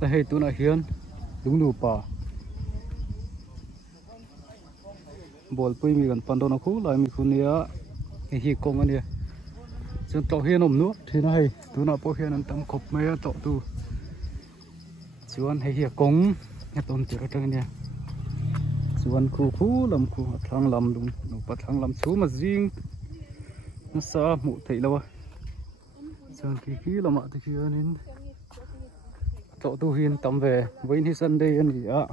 đây hay tụi nó hiền đúng đủ pa bol pui mi gần pan đó nó khú lại mi khu nia hi công anh nia chân tàu hiền ôm nước thì nó hay tụi nó bao hiền ăn tắm cọp mấy tàu tu chuan hay hi công nghe tôn chỉ ở trong nia chuan khu làm khu thang làm đúng nó bắt thang làm chú mà riêng nó xa mụ thấy đâu chuan khí là mạ thì kia nên tàu tu hiền tắm về với hi sân đây anh gì ạ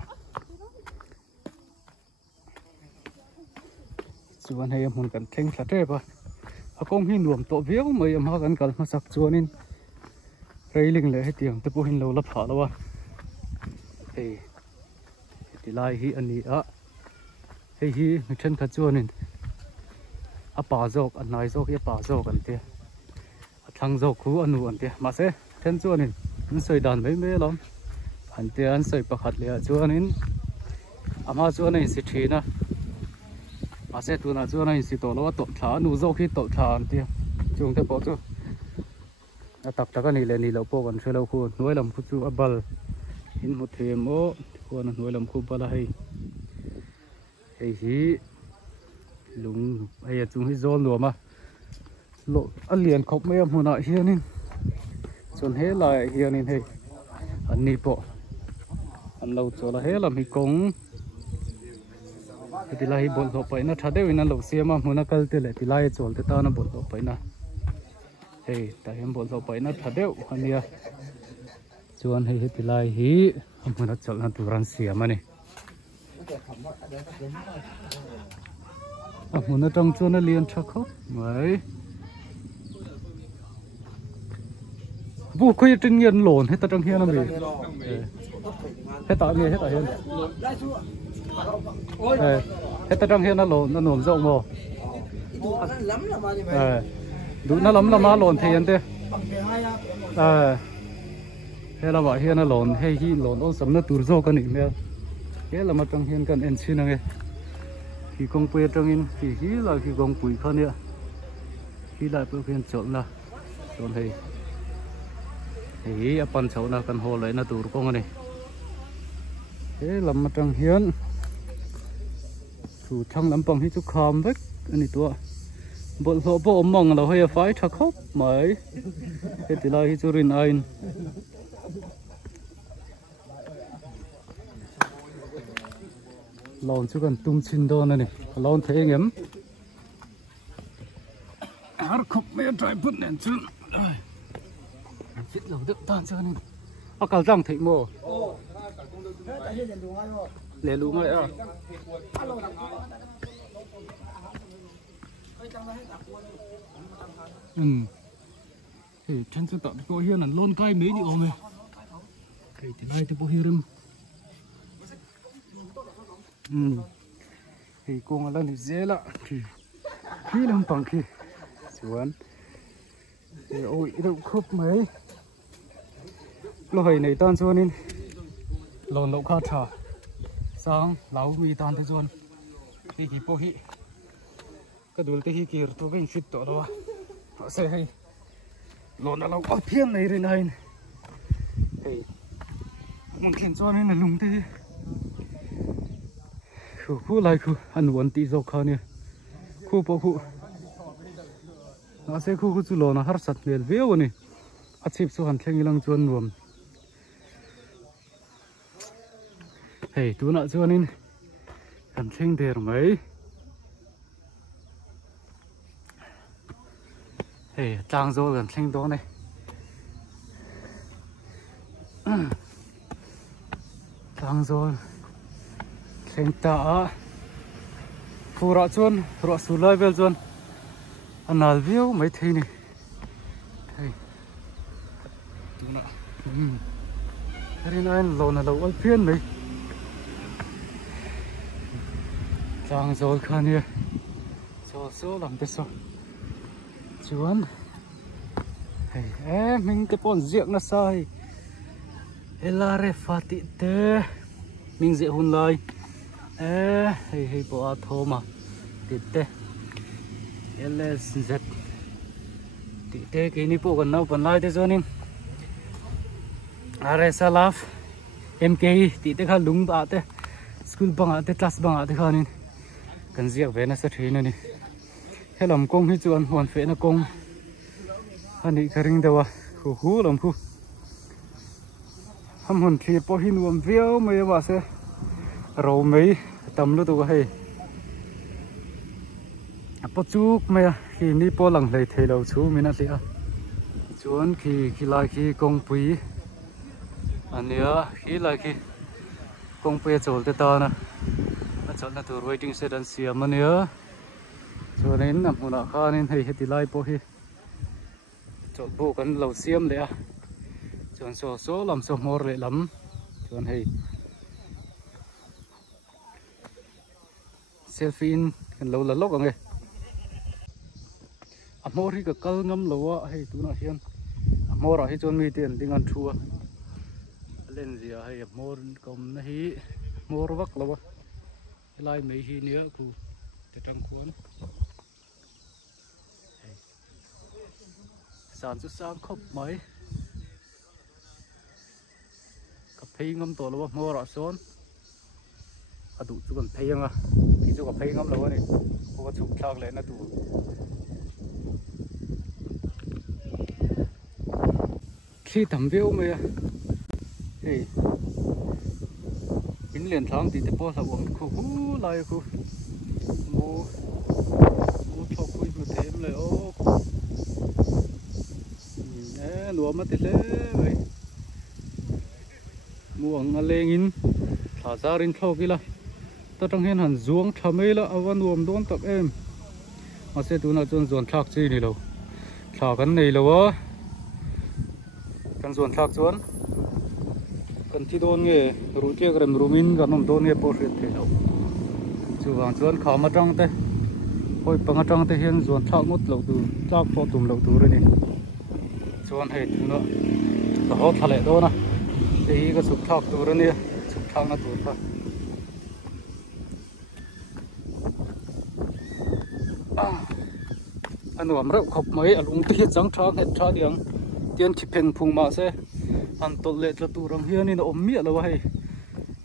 chuan hay muốn cần thinh thật đẹp à công hin luồng tổ viếng mấy em họ cần cần mà sặc chuan nên cây linh lệ hết tiền tôi hin lâu lấp phá đâu à thì lại hi anh đi á hay hi người chân thật chuan nên à bà dọc anh nói dọc cái bà dọc anh thế thằng dọc cú anh nuông thế mà sẽ chân chuan nên anh soi đàn mấy mấy lắm anh thế anh soi bạc hạt lệ chuan nên ama chuan này sẽ thế na mà sẽ tu na chuan này sẽ tổ lo tổ thả nu dọc khi tổ thả anh thế chung thế bỏ chu tập cái này là này lâu po còn chơi lâu khu nuôi làm khu chu abal in một thêm ô còn nuôi làm khu bala hay hi lúng hay chúng hi zon luôn mà lộ ăn liền khóc mấy em hồi nãy hiền nên chọn hết lại hiền nên hay anh nịp bộ anh lâu cho là hết làm hi công thì lại bol hộp phải nó thà đấy nó lâu xe mà muốn nó câu từ lại thì lại chọn từ tao nó bol hộp phải na hey tại em bol hộp phải nó thà đấy anh nia chọn hay thì lại hi muốn nó chọn nó turan xe mà này muốn nó trong chọn nó liền chắc khóc vậy vụ khơi trên nghiền lồn hết ta trong hiên làm gì hết tạo nghề hết tại hiên hết ta trong hiên nó lồn nó nổm rộng mồ đúng nó lắm là má lồn thì anh thế hay là bảo hiên nó lồn hay hi lồn ôn sắm nó tụt rô con nịnh mẹ cái là mặt trong hiên cần en xin này khi công quê trong hiên thì hi là khi công quỷ con nữa khi lại bữa hiên chọn là chọn hay thì upon cháu là cần hồ lấy nó tụt con này thế là mặt trong hiên thủ thăng lắm bằng hít chút khom vết anh đi tua bộ số bộ mong là hơi phải thật khóc mới thế thì là hít chút rin anh lon chú cần tung chín đô này lon thế anh em hát khóc mấy trái bút nền chứ chết rồi được tan chưa nên cả răng thấy mồ lẻ lú ngay à thì chân sự tận cô hiền là lôn cay mấy đi ôm này thì đây thì cô hiền thì cô mà lên thì dễ lạ thì khi làm bằng khi chuẩn thì ôi đâu khớp mấy lôi này tan cho nên lồn lậu khát thở sáng lão mi tan thế rồi thì kịp hi cái đuôi thì kia tôi cái fit tổ đó họ sẽ hay lồn là lâu ở phiên này rồi này thì muốn khiến cho nên là lùng thế khu lại khu ăn uống tí dầu khan nè khu bao khu nó sẽ khu chú lồn nó hất sạch liền véo này ăn chip số hành khen lăng chuồn luồng hey tú nợ cho nên hành khen đẹp mấy hey trang rồi hành khen đó này trang rồi khen tạ phù rọ chuồn rọ sù lơi về chuồn anh nào véo mấy thế này hey tú nợ thế nên anh lồn là lâu ăn phiên này trang rồi khan nè cho số làm thế sao chuan hey mình cái con rượu nó sai elare fati te mình rượu hun lại hey bỏ thô mà tịt te LSZ tịt te cái này bộ còn nấu còn lại thế cho nên are salaf MK ti te kha lung ba te school banga te class banga te khanin kan ziak ve na sa thina ni helam kong hi chuan huan fe na kong ani kharing dewa hu lam khu ham hun thi po hin wam viau mai wa se ro mai tam lu tu hay po chuk mai khi ni po lang lei thei lo chu mina lia chuan khi lai khi kong pui ania khi lai khi kong pui chol te ta na chol na tur waiting shed an siam ania chuan in am huna khanin hei heti lai po hi chol bu kan lo siam le a chuan so lam so mor le lam chuan hei selfie in kan lo la lok ange amor hi ka kal ngam lowa hei tuna hian amor hi chon mi ten dingan thua len zia hei amor kom na hi mor wak lowa lai mai hi nia ku te tang khuan san chu sang khop mai ka phei ngam to lowa mor a son adu chu kan phei anga ki chu ka phei ngam lowa ni ko chu thak le na tu khi thầm viêu mày hey in liền thang thì tập là uống khu lại khu mua thọc quy một thêm lại ô nè lúa mất thế vậy mua ăn lên in thả ra in thọc kia là ta trong hiện hẳn zuông thầm ấy là avan uống đón tập em mà sẽ tụi nó chọn dọn thạc gì này đâu thả cái này là quá kan zuan thak chuan kan thi don nge ru ke grem rumin kan nom don nge po hret the lo chu wang chuan kha ma tang te hoi panga tang te hian zuan thak ngot lo tu tlak po tum lo tu re ni chuan hei thuna ka ho thale do na te hi ka suk thak tu re ni suk thak na tu pa anuam reuh khop mai alung te hi chang thak het tha diang tiên khi phèn phung mà sẽ ăn tốt lệ là tụ rong hiên nên ôm miệng là vậy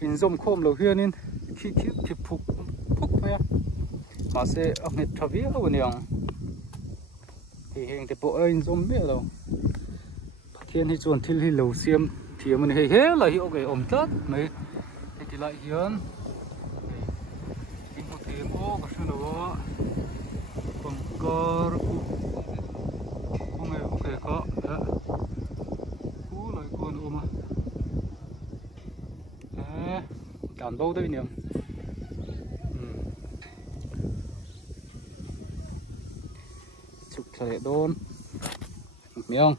in zoom khom là hiên nên khi phúc vậy mà sẽ ăn hết thà vía vậy nè thì hiện thì bộ in zoom miệng là thiên thì chuẩn thiên thì lầu xiêm thì mình hay hết là hiệu cái ôm tết mấy thì lại hiên in một tiếng ô cái sự đó bằng cờ ok có lại con ôm à cảm đâu đây nhỉ chụp thể đôn miếng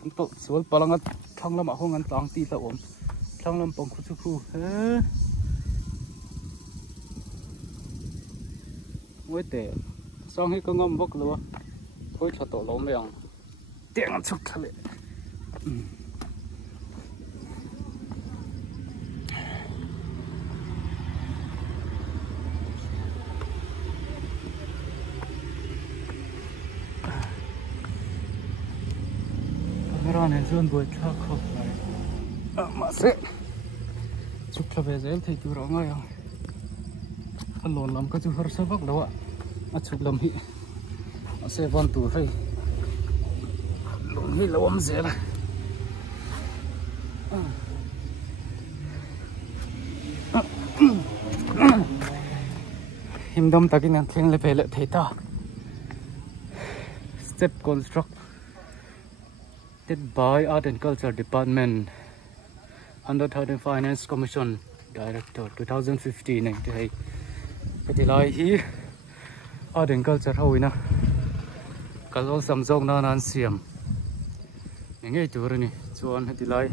không tốt xuống bao lần thăng lâm ở không ăn tăng ti tao ôm thăng lâm bằng khu khu thế mới tệ xong hết có ngâm bốc luôn thôi thật tổ lốm miệng tiếng ăn chụp thật lệ camera này dương buổi thắc khóc này mà sẽ chụp thật về dễ thì chú rõ ngay không ăn lồn làm cái chú hơi sơ bốc đâu ạ chụp làm hị sẽ van tủ phải lộn hị là ôm dễ này him đâm ta cái năng khen lại về lại thấy ta step constructed by Art and Culture Department under Third Finance Commission Director 2015 này thì cái lại hi Art and Culture thôi na cái lối samsung na nan siam nghe chỗ rồi nè chuan thì lại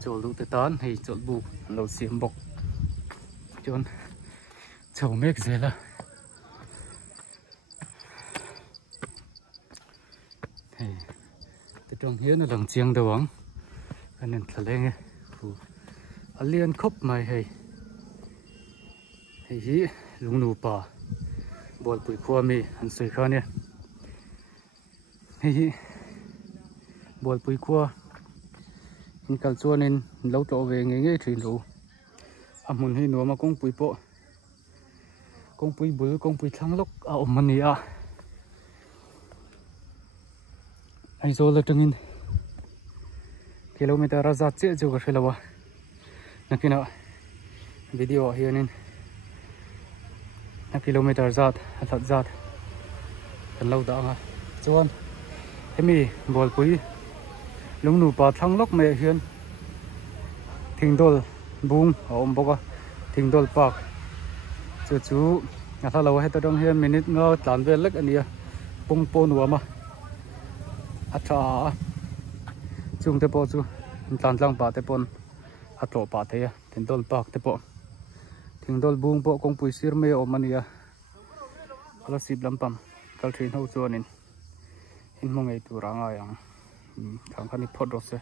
chỗ lụt tan hay chỗ bu lẩu siam bọc chuan chỗ mấy cái là thì trong hiến là lần chiang đầu vắng anh nên thở lên nghe alien khóc mày hay hi lung nu pa bol pui khua mi an soi kha ne hi bol pui khua kal chuan in lo to ve nge thin ro a mun hi nuama kong pui po kong pui bul kong pui thlang lok a om mani a ai zo la tangin kilometer a zat che chu ka hrilawa nakina video hianin na kilometer zat a that zat kan lo da nga chuan hemi bol pui lungnu pa thlang lok me hian thingdol bung a om boka thingdol park chu a thalo heta dong hian minute nga tlan vel lek ania pung po nuama a tha chung te po chu tlan tlang pa te pon a to pa te thingdol park te po thingdol bung po kong pui sir me om ania ala sip lampam kal thin ho chuanin in mong ei turanga yang thang khani phot ro se